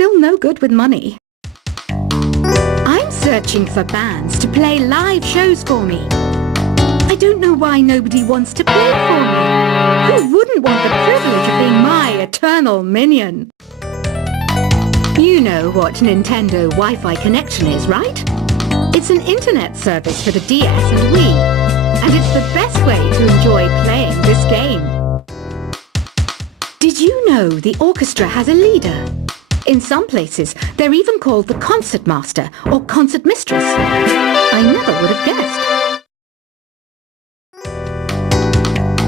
still no good with money. I'm searching for bands to play live shows for me. I don't know why nobody wants to play for me. Who wouldn't want the privilege of being my eternal minion? You know what Nintendo Wi-Fi connection is, right? It's an internet service for the DS and Wii, and it's the best way to enjoy playing this game. Did you know the orchestra has a leader? In some places, they're even called the concert master or concert mistress. I never would have guessed.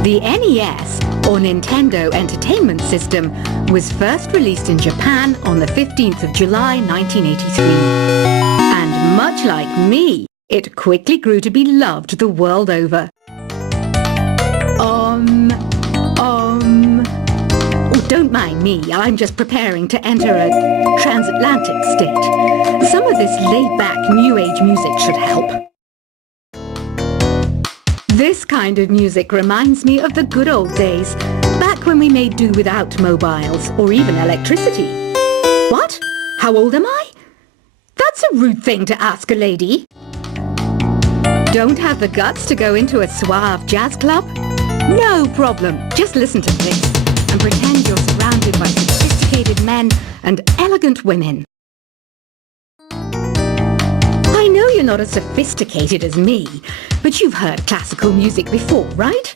The NES, or Nintendo Entertainment System, was first released in Japan on the 15th of July 1983. And much like me, it quickly grew to be loved the world over. Oh, don't mind me, I'm just preparing to enter a transatlantic state. Some of this laid-back New Age music should help. This kind of music reminds me of the good old days, back when we made do without mobiles or even electricity. What? How old am I? That's a rude thing to ask a lady. Don't have the guts to go into a suave jazz club? No problem. Just listen to this and pretend you're surrounded by sophisticated men and elegant women. I know you're not as sophisticated as me, but you've heard classical music before, right?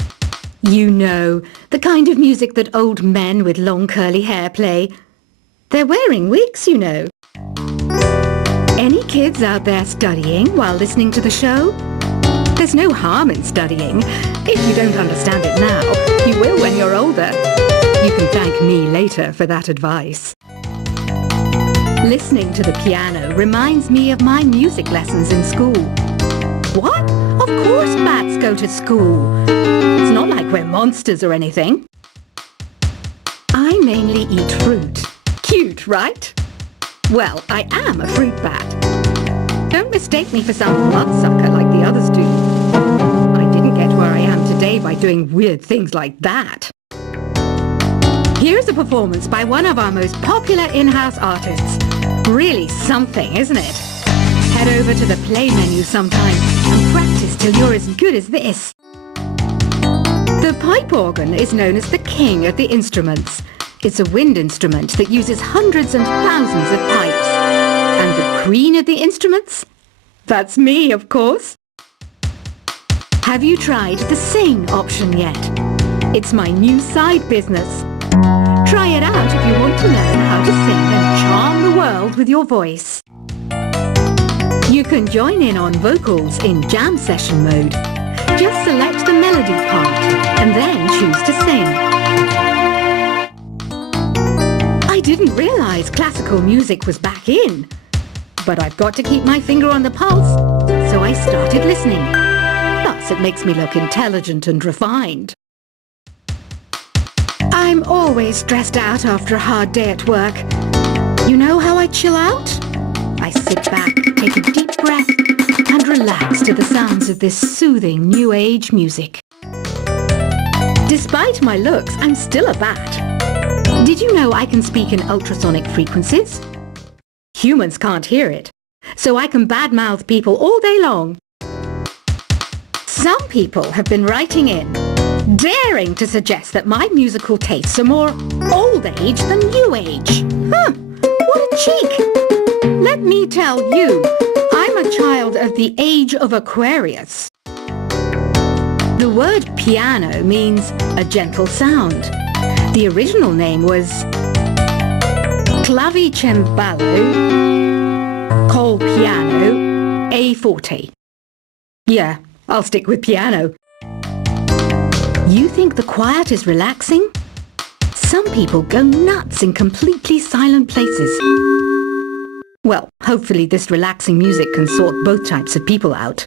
You know, the kind of music that old men with long curly hair play. They're wearing wigs, you know. Any kids out there studying while listening to the show? There's no harm in studying. If you don't understand it now, you will when you're older. You can thank me later for that advice. Listening to the piano reminds me of my music lessons in school. What? Of course bats go to school. It's not like we're monsters or anything. I mainly eat fruit. Cute, right? Well, I am a fruit bat. Don't mistake me for some bloodsucker like the others do. I didn't get where I am today by doing weird things like that. Here's a performance by one of our most popular in-house artists. Really something, isn't it? Head over to the play menu sometime and practice till you're as good as this. The pipe organ is known as the king of the instruments. It's a wind instrument that uses hundreds and thousands of pipes. And the queen of the instruments? That's me, of course. Have you tried the sing option yet? It's my new side business. Try it out if you want to learn how to sing and charm the world with your voice. You can join in on vocals in jam session mode. Just select the melody part and then choose to sing. I didn't realize classical music was back in. But I've got to keep my finger on the pulse, so I started listening. Plus, it makes me look intelligent and refined. I'm always stressed out after a hard day at work. You know how I chill out? I sit back, take a deep breath, and relax to the sounds of this soothing New Age music. Despite my looks, I'm still a bat. Did you know I can speak in ultrasonic frequencies? Humans can't hear it, so I can badmouth people all day long. Some people have been writing in, daring to suggest that my musical tastes are more old age than new age. What a cheek! Let me tell you, I'm a child of the age of Aquarius. The word piano means a gentle sound. The original name was Clavicembalo col piano a forte. Yeah, I'll stick with piano. You think the quiet is relaxing? Some people go nuts in completely silent places. Well, hopefully this relaxing music can sort both types of people out.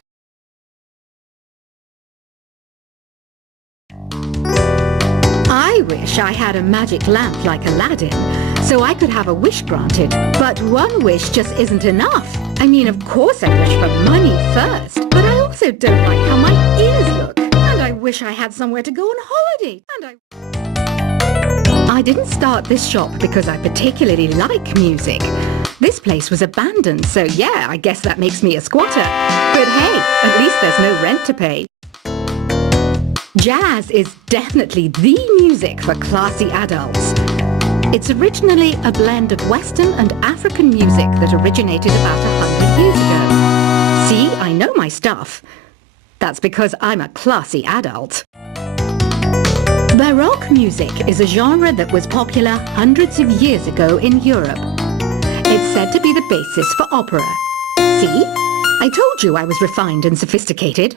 I wish I had a magic lamp like Aladdin, so I could have a wish granted. But one wish just isn't enough. I mean, of course I wish for money first, but I also don't like how my ears look. And I wish I had somewhere to go on holiday. I didn't start this shop because I particularly like music. This place was abandoned, so yeah, I guess that makes me a squatter. But hey, at least there's no rent to pay. Jazz is definitely the music for classy adults. It's originally a blend of Western and African music that originated about 100 years ago. See, I know my stuff. That's because I'm a classy adult. Baroque music is a genre that was popular hundreds of years ago in Europe. It's said to be the basis for opera. See? I told you I was refined and sophisticated.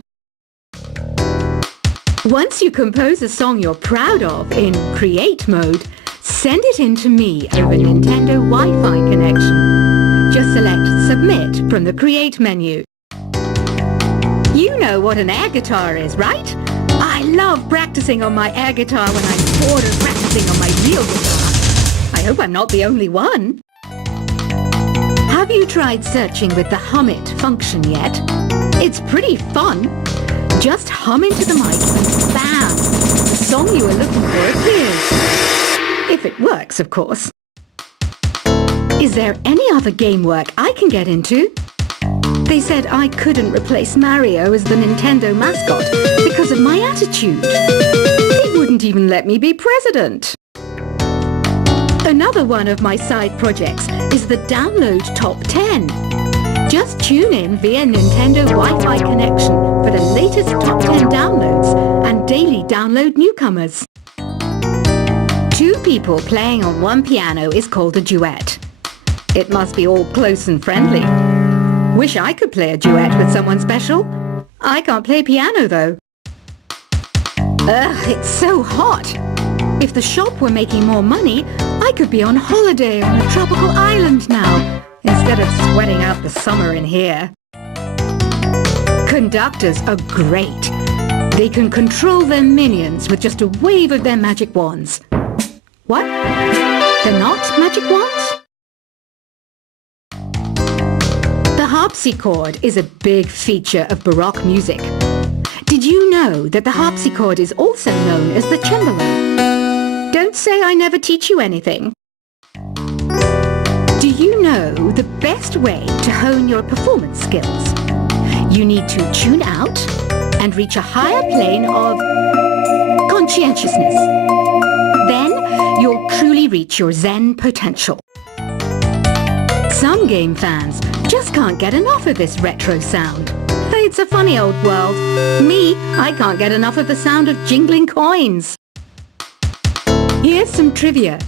Once you compose a song you're proud of in Create mode, send it in to me over Nintendo Wi-Fi connection. Just select Submit from the Create menu. You know what an air guitar is, right? I love practicing on my air guitar when I'm bored of practicing on my real guitar. I hope I'm not the only one. Have you tried searching with the Hum It function yet? It's pretty fun. Just hum into the mic and bam! The song you were looking for appears. If it works, of course. Is there any other game work I can get into? They said I couldn't replace Mario as the Nintendo mascot because of my attitude. They wouldn't even let me be president. Another one of my side projects is the Download Top 10. Just tune in via Nintendo Wi-Fi connection for the latest Top 10 downloads and daily download newcomers. Two people playing on one piano is called a duet. It must be all close and friendly. Wish I could play a duet with someone special. I can't play piano though. Ugh, it's so hot. If the shop were making more money, I could be on holiday on a tropical island now, instead of sweating out the summer in here. Conductors are great. They can control their minions with just a wave of their magic wands. What? They're not magic wands? The harpsichord is a big feature of Baroque music. Did you know that the harpsichord is also known as the cembalo? Don't say I never teach you anything. Do you know the best way to hone your performance skills? You need to tune out and reach a higher plane of conscientiousness. Then you'll truly reach your Zen potential. Some game fans just can't get enough of this retro sound. It's a funny old world. Me, I can't get enough of the sound of jingling coins. Here's some trivia.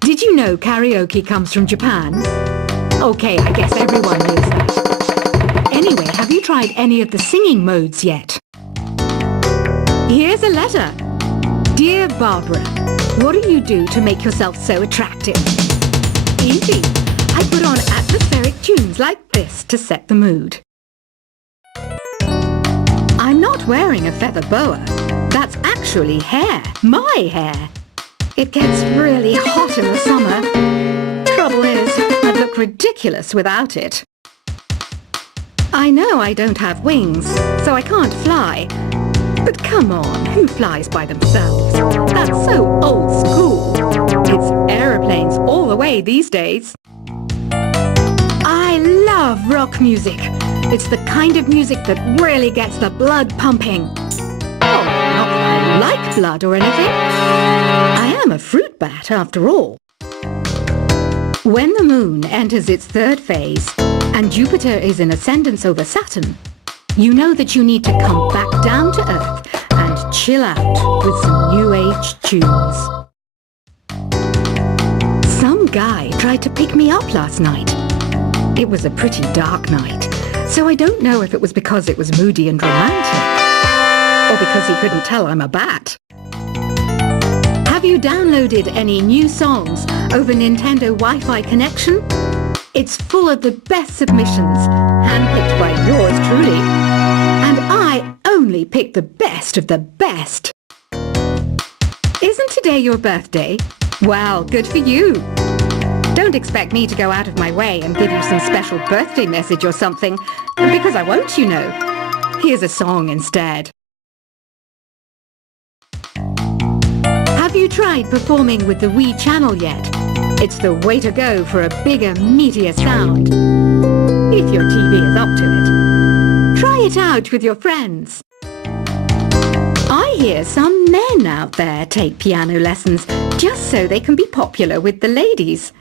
Did you know karaoke comes from Japan? Okay, I guess everyone knows that. Anyway, have you tried any of the singing modes yet? Here's a letter. Dear Barbara, what do you do to make yourself so attractive? Easy. I put on atmospheric tunes like this to set the mood. I'm not wearing a feather boa. That's actually hair. My hair. It gets really hot in the summer. Trouble is, I'd look ridiculous without it. I know I don't have wings, so I can't fly. But come on, who flies by themselves? That's so old school. It's aeroplanes all the way these days. I love rock music. It's the kind of music that really gets the blood pumping. Oh, not that I like blood or anything. I am a fruit bat after all. When the moon enters its third phase and Jupiter is in ascendance over Saturn, you know that you need to come back down to Earth and chill out with some new age tunes. Some guy tried to pick me up last night. It was a pretty dark night, so I don't know if it was because it was moody and romantic, or because he couldn't tell I'm a bat. Have you downloaded any new songs over Nintendo Wi-Fi connection? It's full of the best submissions, handpicked by yours truly. And I only pick the best of the best. Isn't today your birthday? Well, good for you. Don't expect me to go out of my way and give you some special birthday message or something, because I won't, you know. Here's a song instead. Have you you tried performing with the Wii channel yet? It's the way to go for a bigger, meatier sound. If your TV is up to it. Try it out with your friends. I hear some men out there take piano lessons just so they can be popular with the ladies.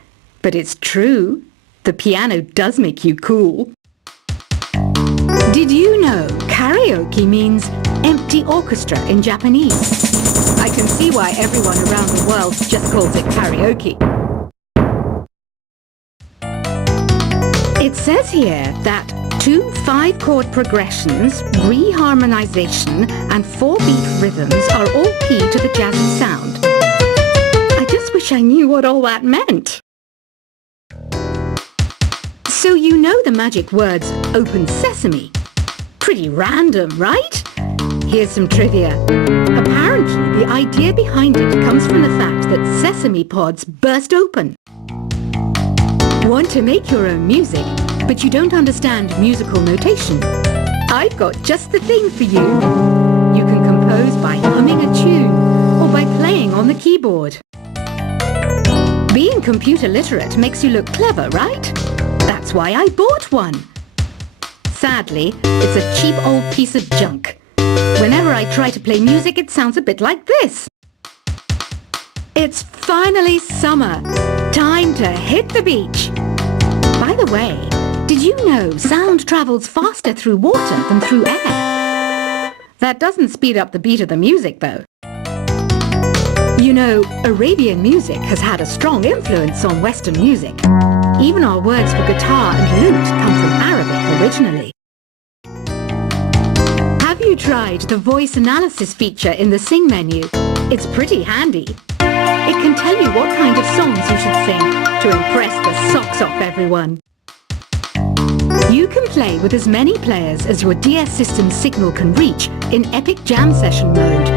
But it's true. The piano does make you cool. Did you know karaoke means empty orchestra in Japanese? I can see why everyone around the world just calls it karaoke. It says here that 2 5-chord progressions, reharmonization and 4-beat rhythms are all key to the jazzy sound. I just wish I knew what all that meant. So you know the magic words "Open Sesame." Pretty random, right? Here's some trivia. Apparently, the idea behind it comes from the fact that sesame pods burst open. Want to make your own music, but you don't understand musical notation? I've got just the thing for you. You can compose by humming a tune or by playing on the keyboard. Being computer literate makes you look clever, right? That's why I bought one. Sadly, it's a cheap old piece of junk. Whenever I try to play music, it sounds a bit like this. It's finally summer. Time to hit the beach. By the way, did you know sound travels faster through water than through air? That doesn't speed up the beat of the music, though. You know, Arabian music has had a strong influence on Western music. Even our words for guitar and lute come from Arabic originally. Have you tried the voice analysis feature in the Sing menu? It's pretty handy. It can tell you what kind of songs you should sing to impress the socks off everyone. You can play with as many players as your DS system's signal can reach in Epic Jam Session mode.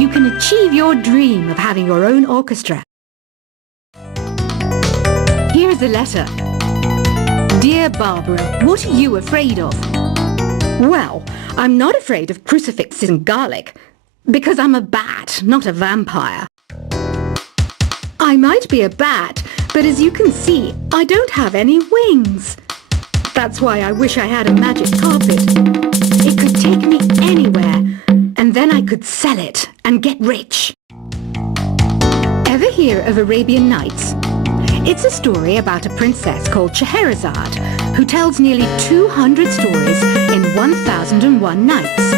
You can achieve your dream of having your own orchestra. Here's a letter. Dear Barbara, what are you afraid of? Well, I'm not afraid of crucifixes and garlic, because I'm a bat, not a vampire. I might be a bat, but as you can see, I don't have any wings. That's why I wish I had a magic carpet. It could take me anywhere, and then I could sell it and get rich. Ever hear of Arabian Nights? It's a story about a princess called Scheherazade, who tells nearly 200 stories in 1001 nights.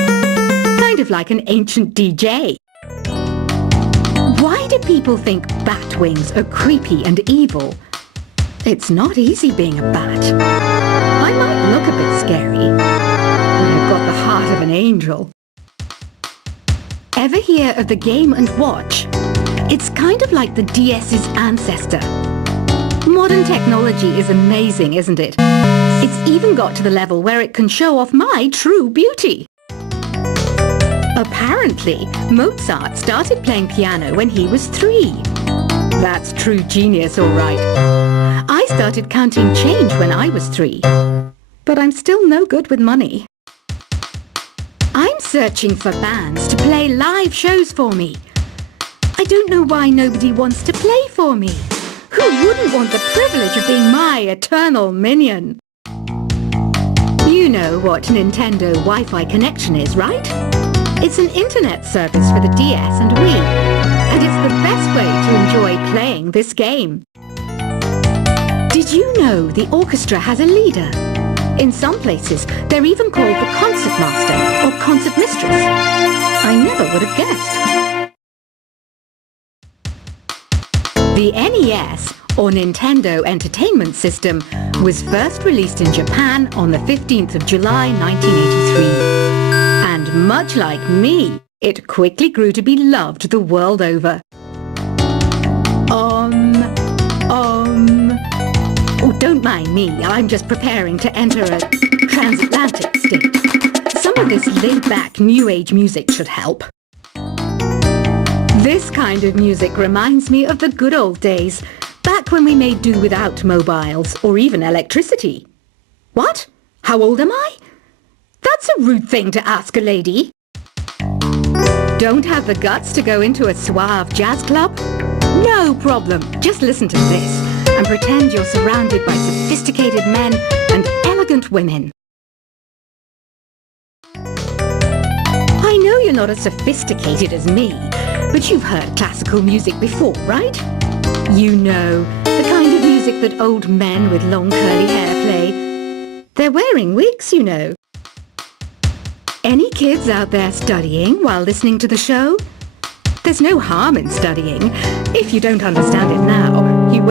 Kind of like an ancient DJ. Why do people think bat wings are creepy and evil? It's not easy being a bat. I might look a bit scary, but I've got the heart of an angel. Ever hear of the Game & Watch? It's kind of like the DS's ancestor. Modern technology is amazing, isn't it? It's even got to the level where it can show off my true beauty. Apparently, Mozart started playing piano when he was 3. That's true genius, all right. I started counting change when I was 3. But I'm still no good with money. I'm searching for bands to play live shows for me. I don't know why nobody wants to play for me. Who wouldn't want the privilege of being my eternal minion? You know what Nintendo Wi-Fi connection is, right? It's an internet service for the DS and Wii, and it's the best way to enjoy playing this game. Did you know the orchestra has a leader? In some places, they're even called the concert master or concert mistress. I never would have guessed. The NES, or Nintendo Entertainment System, was first released in Japan on the 15th of July 1983. And much like me, it quickly grew to be loved the world over. Oh, don't mind me, I'm just preparing to enter a transatlantic state. Some of this laid-back New Age music should help. This kind of music reminds me of the good old days, back when we made do without mobiles or even electricity. What? How old am I? That's a rude thing to ask a lady. Don't have the guts to go into a suave jazz club? No problem. Just listen to this and pretend you're surrounded by sophisticated men and elegant women. I know you're not as sophisticated as me, but you've heard classical music before, right? You know, the kind of music that old men with long curly hair play. They're wearing wigs, you know. Any kids out there studying while listening to the show? There's no harm in studying. If you don't understand it now, you